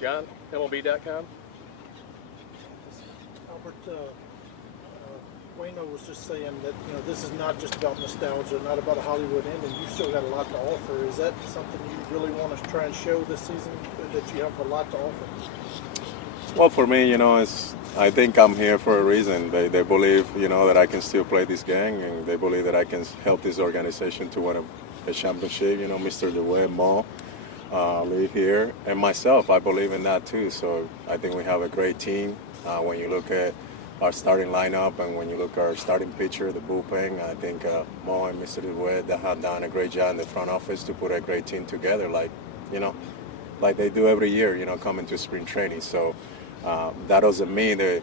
John, MLB.com. Albert, Wayno was just saying that this is not just about nostalgia, not about a Hollywood ending. You still got a lot to offer. Is that something you really want to try and show this season, that you have a lot to offer? Well, for me, I think I'm here for a reason. They believe, that I can still play this game, and they believe that I can help this organization to win a championship. Mr. DeWitt, Mo, Lee here, and myself, I believe in that too. So I think we have a great team. When you look at our starting lineup and when you look at our starting pitcher, the bullpen, I think Mo and Mr. DeWitt, they have done a great job in the front office to put a great team together, like they do every year, coming to spring training. So that doesn't mean that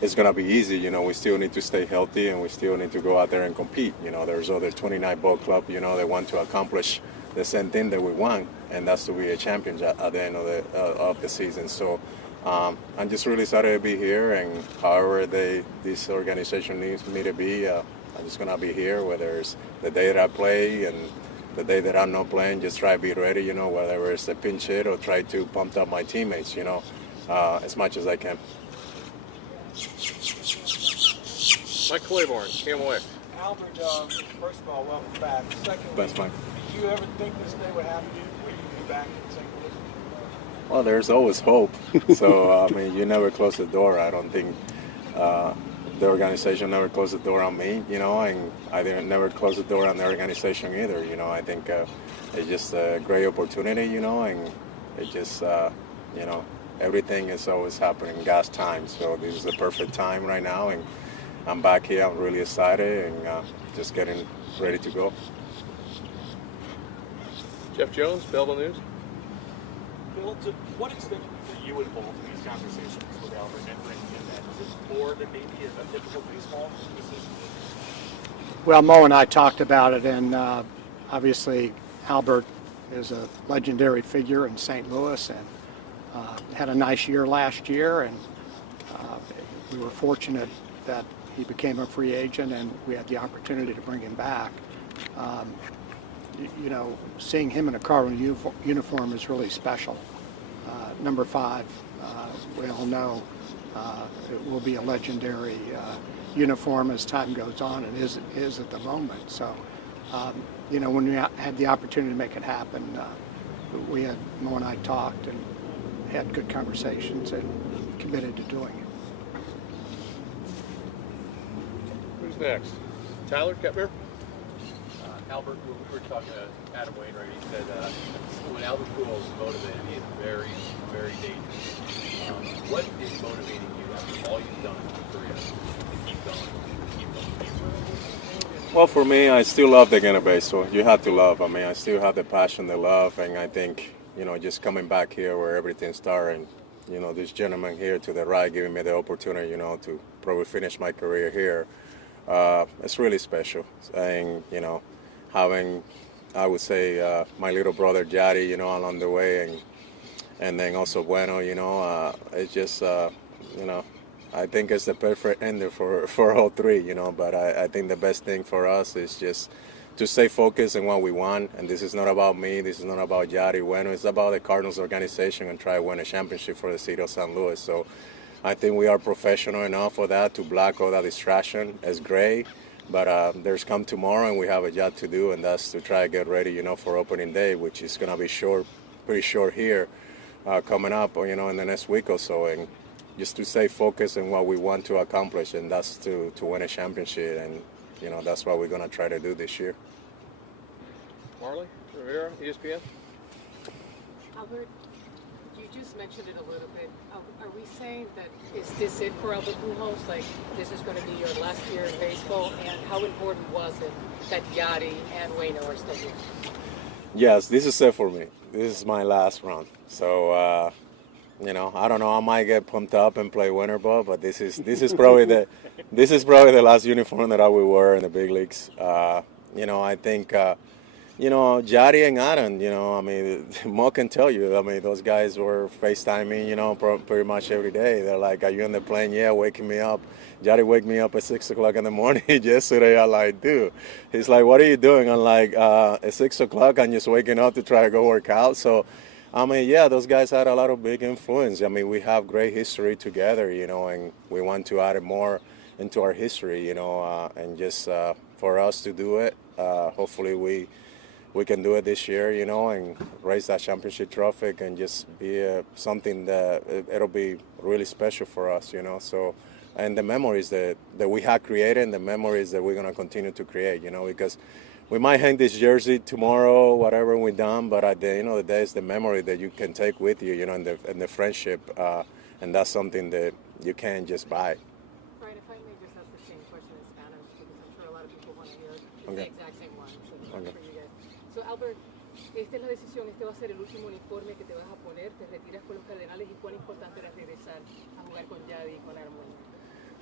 it's going to be easy. We still need to stay healthy, and we still need to go out there and compete. There's other 29 ball club, that want to accomplish the same thing that we want, and that's to be a champion at the end of the season. So I'm just really excited to be here, and however this organization needs me to be, I'm just going to be here, whether it's the day that I play and the day that I'm not playing, just try to be ready, whether it's a pinch hit or try to pump up my teammates, as much as I can. Mike Claiborne, KMOX. Albert, first of all, welcome back. Secondly, Thanks, Mike. did you ever think this day would happen? Would you be back in St. Louis? Well, there's always hope. So, you never close the door. I don't think the organization never closed the door on me, and I didn't never close the door on the organization either. I think it's just a great opportunity, and it just, everything is always happening in God's time. So this is the perfect time right now, and I'm back here. I'm really excited and just getting ready to go. Jeff Jones, Belleville News. Bill, to what extent are you involved in these conversations with Albert entering in that? Is it more than maybe a typical baseball decision? Well, Mo and I talked about it, and obviously Albert is a legendary figure in St. Louis and had a nice year last year, and we were fortunate that he became a free agent and we had the opportunity to bring him back. Seeing him in a Cardinal uniform is really special. Number 5, we all know it will be a legendary uniform as time goes on, and is at the moment. So, when we had the opportunity to make it happen, Mo and I talked and had good conversations and committed to doing it. Who's next? Tyler Kepner. Albert, when we were talking to Adam Wainwright, he said when Albert Pujols is motivated, he is very, very dangerous. What is motivating you after all you've done in your career to keep going? Well, for me, I still love the game of baseball. You have to love. I still have the passion, the love, and I think, just coming back here where everything started, this gentleman here to the right giving me the opportunity, to probably finish my career here, it's really special. And, having, I would say, my little brother, Jari, along the way, and then also Bueno, it's just, I think it's the perfect ending for all three, but I think the best thing for us is just to stay focused on what we want, and this is not about me, this is not about Yari Bueno, it's about the Cardinals organization and try to win a championship for the city of St. Louis. So I think we are professional enough for that, to block all that distraction. It's great, but there's come tomorrow and we have a job to do, and that's to try to get ready, for opening day, which is going to be pretty short here, coming up, in the next week or so, and just to stay focused on what we want to accomplish, and that's to win a championship, and that's what we're going to try to do this year. Marley Rivera, ESPN. Albert, you just mentioned it a little bit. Are we saying that is this it for Albert Pujols? Like, this is going to be your last year in baseball? And how important was it that Yadi and Waino are still here? Yes, this is it for me. This is my last run. So, I don't know. I might get pumped up and play winter ball, but this is probably the last uniform that I will wear in the big leagues. I think. Jari and Adam, Mo can tell you, those guys were FaceTiming, pretty much every day. They're like, are you on the plane? Yeah, waking me up. Jari wake me up at 6 o'clock in the morning yesterday. I'm like, dude. He's like, what are you doing? I'm like, at 6 o'clock, I'm just waking up to try to go work out. So I mean, yeah, those guys had a lot of big influence. I mean, we have great history together, you know, and we want to add more into our history, you know, and just for us to do it, hopefully we can do it this year, you know, and raise that championship trophy and just be something that it'll be really special for us, you know. So, and the memories that we have created and the memories that we're going to continue to create, you know, because we might hang this jersey tomorrow, whatever we're done, but at the end of the day, it's the memory that you can take with you, you know, and the friendship, and that's something that you can't just buy. Brian, if I may just ask the same question in Spanish, because I'm sure a lot of people want to hear it. It's Okay. the exact same one, so Okay. for you guys. So, Albert, esta es la decisión, este va a ser el último uniforme que te vas a poner, te retiras con los Cardenales y cuán importante era regresar a jugar con Yadi y con Armando.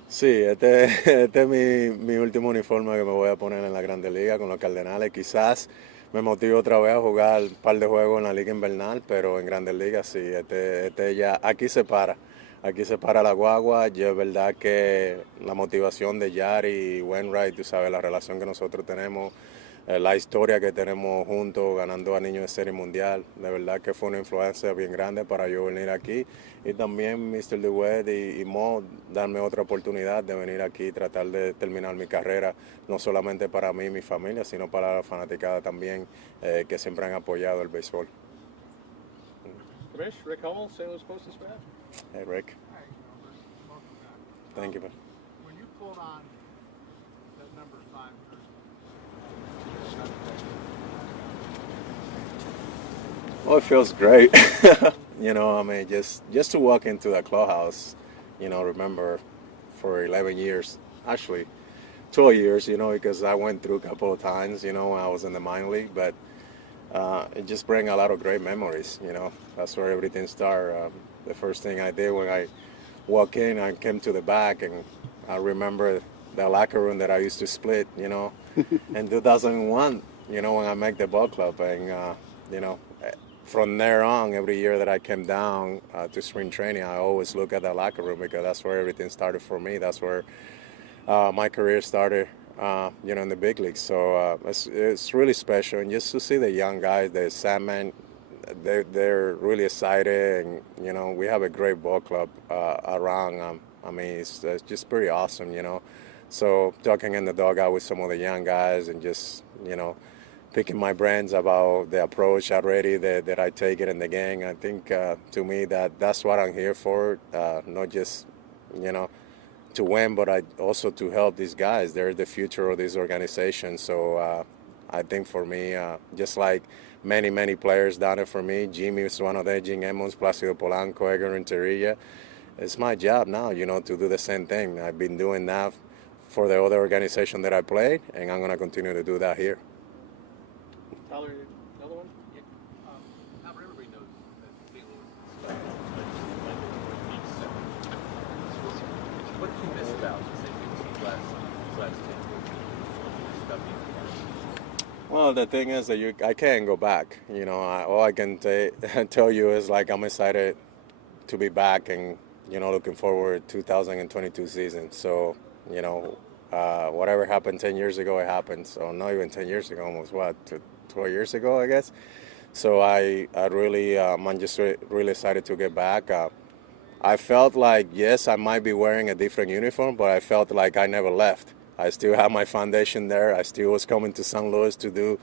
Sí, este es mi último uniforme que me voy a poner en la Grande Liga con los Cardenales. Quizás me motive otra vez a jugar un par de juegos en la Liga Invernal, pero en Grandes Ligas sí, este ya, aquí se para la guagua. Yo es verdad que la motivación de Yari y Wainwright, tú sabes, la relación que nosotros tenemos, la historia que tenemos juntos, ganando a niños de serie mundial, de verdad que fue una influencia bien grande para yo venir aquí. Y también Mr. DeWitt y Mo darme otra oportunidad de venir aquí y tratar de terminar mi carrera, no solamente para mí y mi familia, sino para la fanaticada también, que siempre han apoyado el béisbol. Commish, Rick Hummel, St. Louis Post-Dispatch. Hey, Rick. Hi, Albert. Welcome back. Thank you, man. When you pulled on that number 5 jersey, Well, it feels great. You know, I mean, just to walk into the clubhouse, you know, remember for 11 years, actually 12 years, you know, because I went through a couple of times, you know, when I was in the minor league, but it just brings a lot of great memories, you know. That's where everything started. The first thing I did when I walked in, I came to the back, and I remember the locker room that I used to split, you know, in 2001, you know, when I made the ball club, and, you know, from there on, every year that I came down to spring training, I always look at the locker room because that's where everything started for me. That's where my career started, you know, in the big leagues. So it's really special. And just to see the young guys, the Sandman, they're really excited. And, you know, we have a great ball club around. I mean, it's just pretty awesome, you know. So talking in the dugout with some of the young guys and just, you know, picking my brains about the approach already that I take it in the game. I think to me that's what I'm here for, not just, you know, to win, but also to help these guys. They're the future of this organization. So I think for me, just like many players done it for me, Jimmy is one of them, Jim Emmons, Placido Polanco, Edgar Renteria. It's my job now, you know, to do the same thing. I've been doing that for the other organization that I played, and I'm going to continue to do that here. Tyler, another one? Albert, everybody knows that St. Louis is special, but what do you miss about St. Louis these last 10 years? What do you miss about being a part? Well, the thing is that I can't go back. You know, all I can tell you is like I'm excited to be back and, you know, looking forward to 2022 season. So, you know, whatever happened 10 years ago, it happened. So not even 10 years ago, almost 12 years ago, I guess. So I'm just really excited to get back. I felt like, yes, I might be wearing a different uniform, but I felt like I never left. I still have my foundation there. I still was coming to St. Louis to do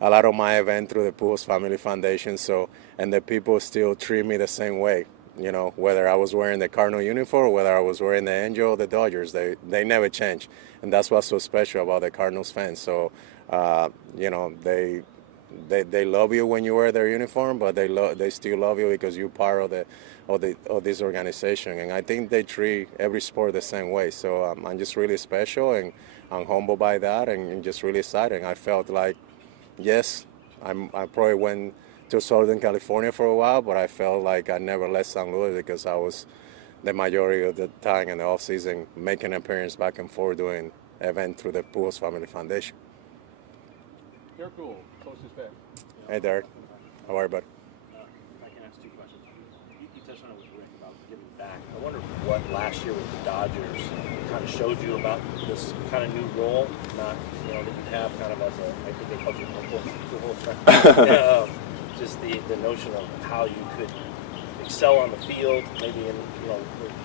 a lot of my event through the Pujols Family Foundation. So, and the people still treat me the same way. You know, whether I was wearing the Cardinal uniform or whether I was wearing the Angel or the Dodgers, they never change. And that's what's so special about the Cardinals fans. So, you know, they love you when you wear their uniform, but they still love you because you're part of this organization. And I think they treat every sport the same way. So I'm just really special, and I'm humbled by that, and just really excited. I felt like, yes, I probably went to Southern California for a while, but I felt like I never left St. Louis because I was the majority of the time in the off season making an appearance back and forth doing event through the Pujols Family Foundation. You're cool. Post-Dispatch. Hey, Derek. How are you, buddy? I can ask two questions. You touched on it with Rick about giving back. I wonder what last year with the Dodgers kind of showed you about this kind of new role, not, you know, that you have kind of as a, I think they call you a Pujols fan. just the notion of how you could excel on the field, maybe in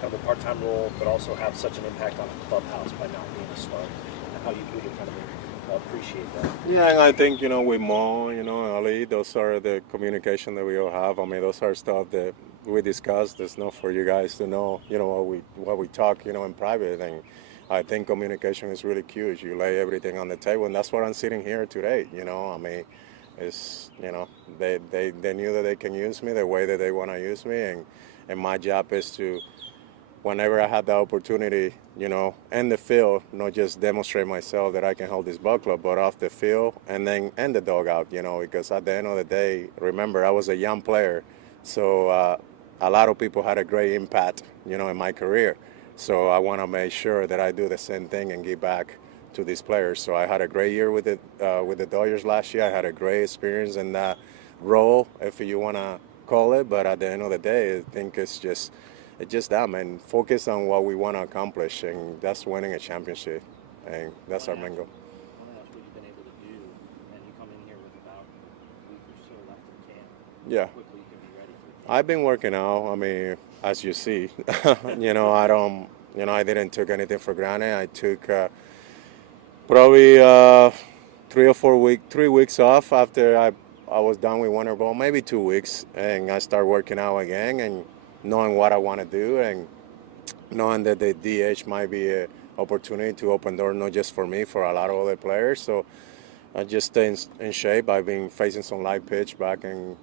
kind of a part-time role, but also have such an impact on the clubhouse by not being a starter, and how you could kind of appreciate that. Yeah, and I think, with Mo, Ali, those are the communication that we all have. I mean, those are stuff that we discuss. It's not for you guys to know, what we talk, in private. And I think communication is really huge. You lay everything on the table, and that's what I'm sitting here today, I mean, it's, they knew that they can use me the way that they want to use me. And my job is to, whenever I have the opportunity, in the field, not just demonstrate myself that I can hold this ball club, but off the field and then in the dugout, because at the end of the day, remember, I was a young player. So a lot of people had a great impact, in my career. So I want to make sure that I do the same thing and give back to these players. So I had a great year with the Dodgers last year. I had a great experience in that role, if you want to call it. But at the end of the day, I think it's just that, man. Focus on what we want to accomplish, and that's winning a championship, and that's our main goal. I want to ask what you've been able to do, and you come in here with about a week or so left in camp. Yeah. How quickly you can be ready for it. I've been working out. I mean, as you see, I didn't take anything for granted. I took probably 3 weeks off after I was done with winter ball, maybe 2 weeks, and I started working out again and knowing what I want to do and knowing that the DH might be an opportunity to open door not just for me, for a lot of other players. So I just stay in shape. I've been facing some live pitch back in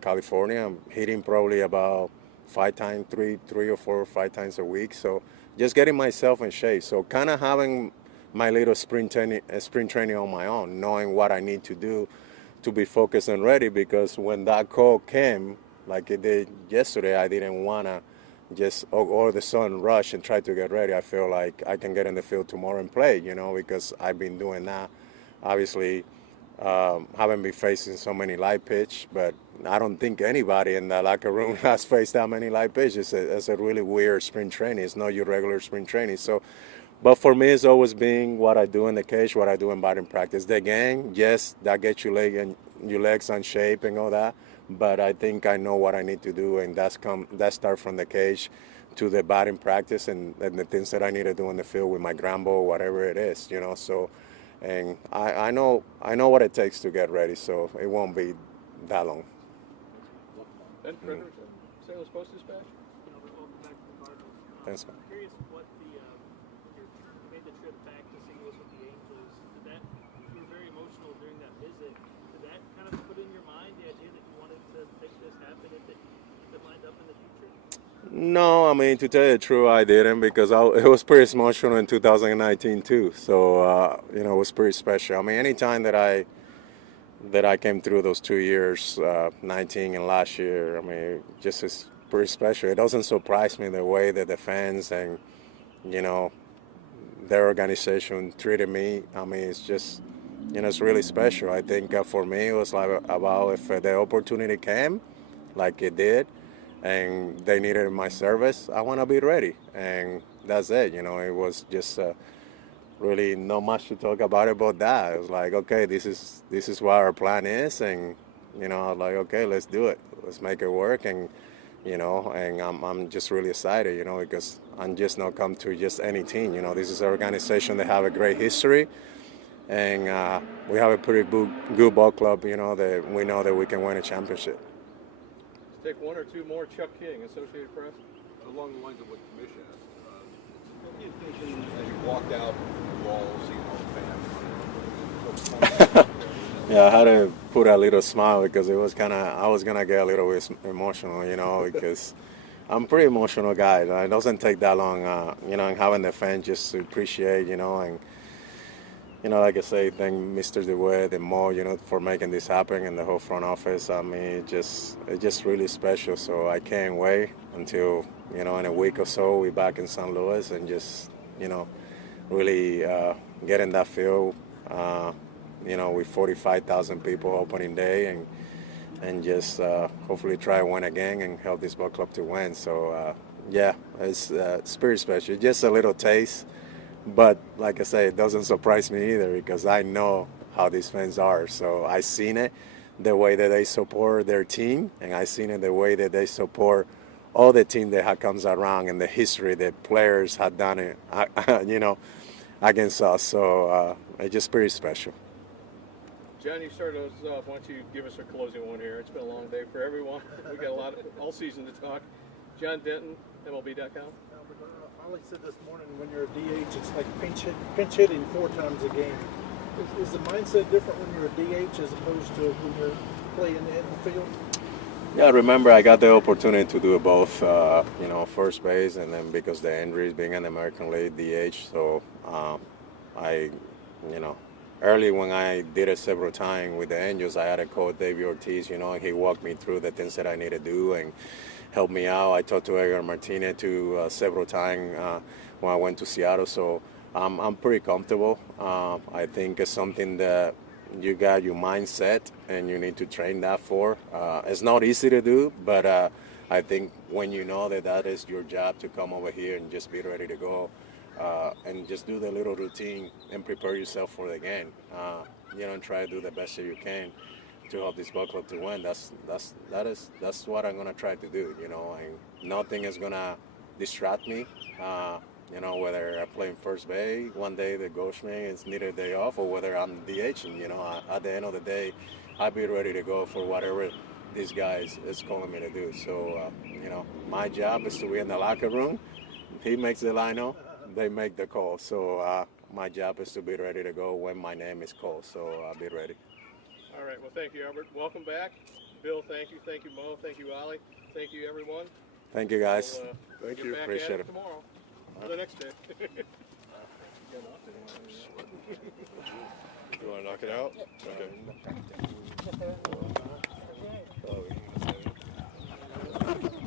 California. I'm hitting probably about 5 times, three or 4 or 5 times a week. So just getting myself in shape. So kind of having my little sprint training on my own, knowing what I need to do to be focused and ready, because when that call came, like it did yesterday, I didn't want to just all of a sudden rush and try to get ready. I feel like I can get in the field tomorrow and play, because I've been doing that. Obviously, haven't been facing so many live pitch, but I don't think anybody in the locker room has faced that many live pitches. It's a really weird spring training. It's not your regular spring training. So, but for me, it's always been what I do in the cage, what I do in batting practice. The game, yes, that gets your legs on shape and all that. But I think I know what I need to do, and that start from the cage to the batting practice and the things that I need to do in the field with my ground ball, whatever it is, So, and I know what it takes to get ready, so it won't be that long. Ben Critters and St. Louis Post-Dispatch. Welcome back to the Cardinals. Thanks, man. I'm curious what you made the trip back to St. Louis with the Angels. You were very emotional during that visit. Did that kind of put in your mind the idea that you wanted to make this happen if it lined up in the future? No, I mean, to tell you the truth, I didn't, because it was pretty emotional in 2019 too. So, it was pretty special. I mean, anytime that I came through those 2 years, 19 and last year, I mean, just is pretty special. It doesn't surprise me the way that the fans and, their organization treated me. I mean, it's just, it's really special. I think for me, it was like about if the opportunity came, like it did, and they needed my service, I want to be ready. And that's it. It was just really not much to talk about that. It was like, okay, this is what our plan is, and I was like, okay, let's do it. Let's make it work. And and I'm just really excited, because I'm just not come to just any team. This is an organization that have a great history, and we have a pretty good ball club. That we know that we can win a championship. Let's take 1 or 2 more. Chuck King, Associated Press. Along the lines of what Kamish asked, what were you thinking as you walked out the wall, seeing all the fans? Yeah, I had to put a little smile because it was I was going to get a little bit emotional, because I'm a pretty emotional guy. It doesn't take that long, and having the fans just to appreciate, and, like I say, thank Mr. DeWitt and Mo, for making this happen, and the whole front office. I mean, it's just really special. So I can't wait until, in a week or so, we're back in St. Louis and just, really get in that field, with 45,000 people opening day, and just hopefully try to win again and help this ball club to win. So, it's pretty special. Just a little taste. But like I say, it doesn't surprise me either, because I know how these fans are. So I've seen it. the way that they support their team, and I seen it the way that they support all the team that comes around and the history that players had done it, against us. So it's just pretty special. John, you started us off. Why don't you give us a closing one here? It's been a long day for everyone. We got a lot all season to talk. John Denton, MLB.com. Ollie said this morning, when you're a DH, it's like pinch hitting 4 times a game. Is the mindset different when you're a DH as opposed to when you're playing in the field? Yeah, remember I got the opportunity to do both, first base, and then because the injuries being in the American League DH, so early when I did it several times with the Angels, I had a coach, David Ortiz, and he walked me through the things that I need to do and helped me out. I talked to Edgar Martinez too several times when I went to Seattle, so I'm pretty comfortable. I think it's something that you got your mindset and you need to train that for. It's not easy to do, but I think when you know that is your job to come over here and just be ready to go and just do the little routine and prepare yourself for the game. And try to do the best that you can to help this ball club to win. That's what I'm gonna try to do. And nothing is gonna distract me. Whether I play in first base one day, the Goldschmidt is need a day off, or whether I'm DHing. At the end of the day, I'll be ready to go for whatever these guys is calling me to do. So, my job is to be in the locker room. He makes the lineup, they make the call. So, my job is to be ready to go when my name is called. So, I'll be ready. All right. Well, thank you, Albert. Welcome back. Bill, thank you. Thank you, Mo. Thank you, Ollie. Thank you, everyone. Thank you, guys. We'll, Thank get you. back Appreciate at it. tomorrow. Or the next day. You want to knock it out? Okay.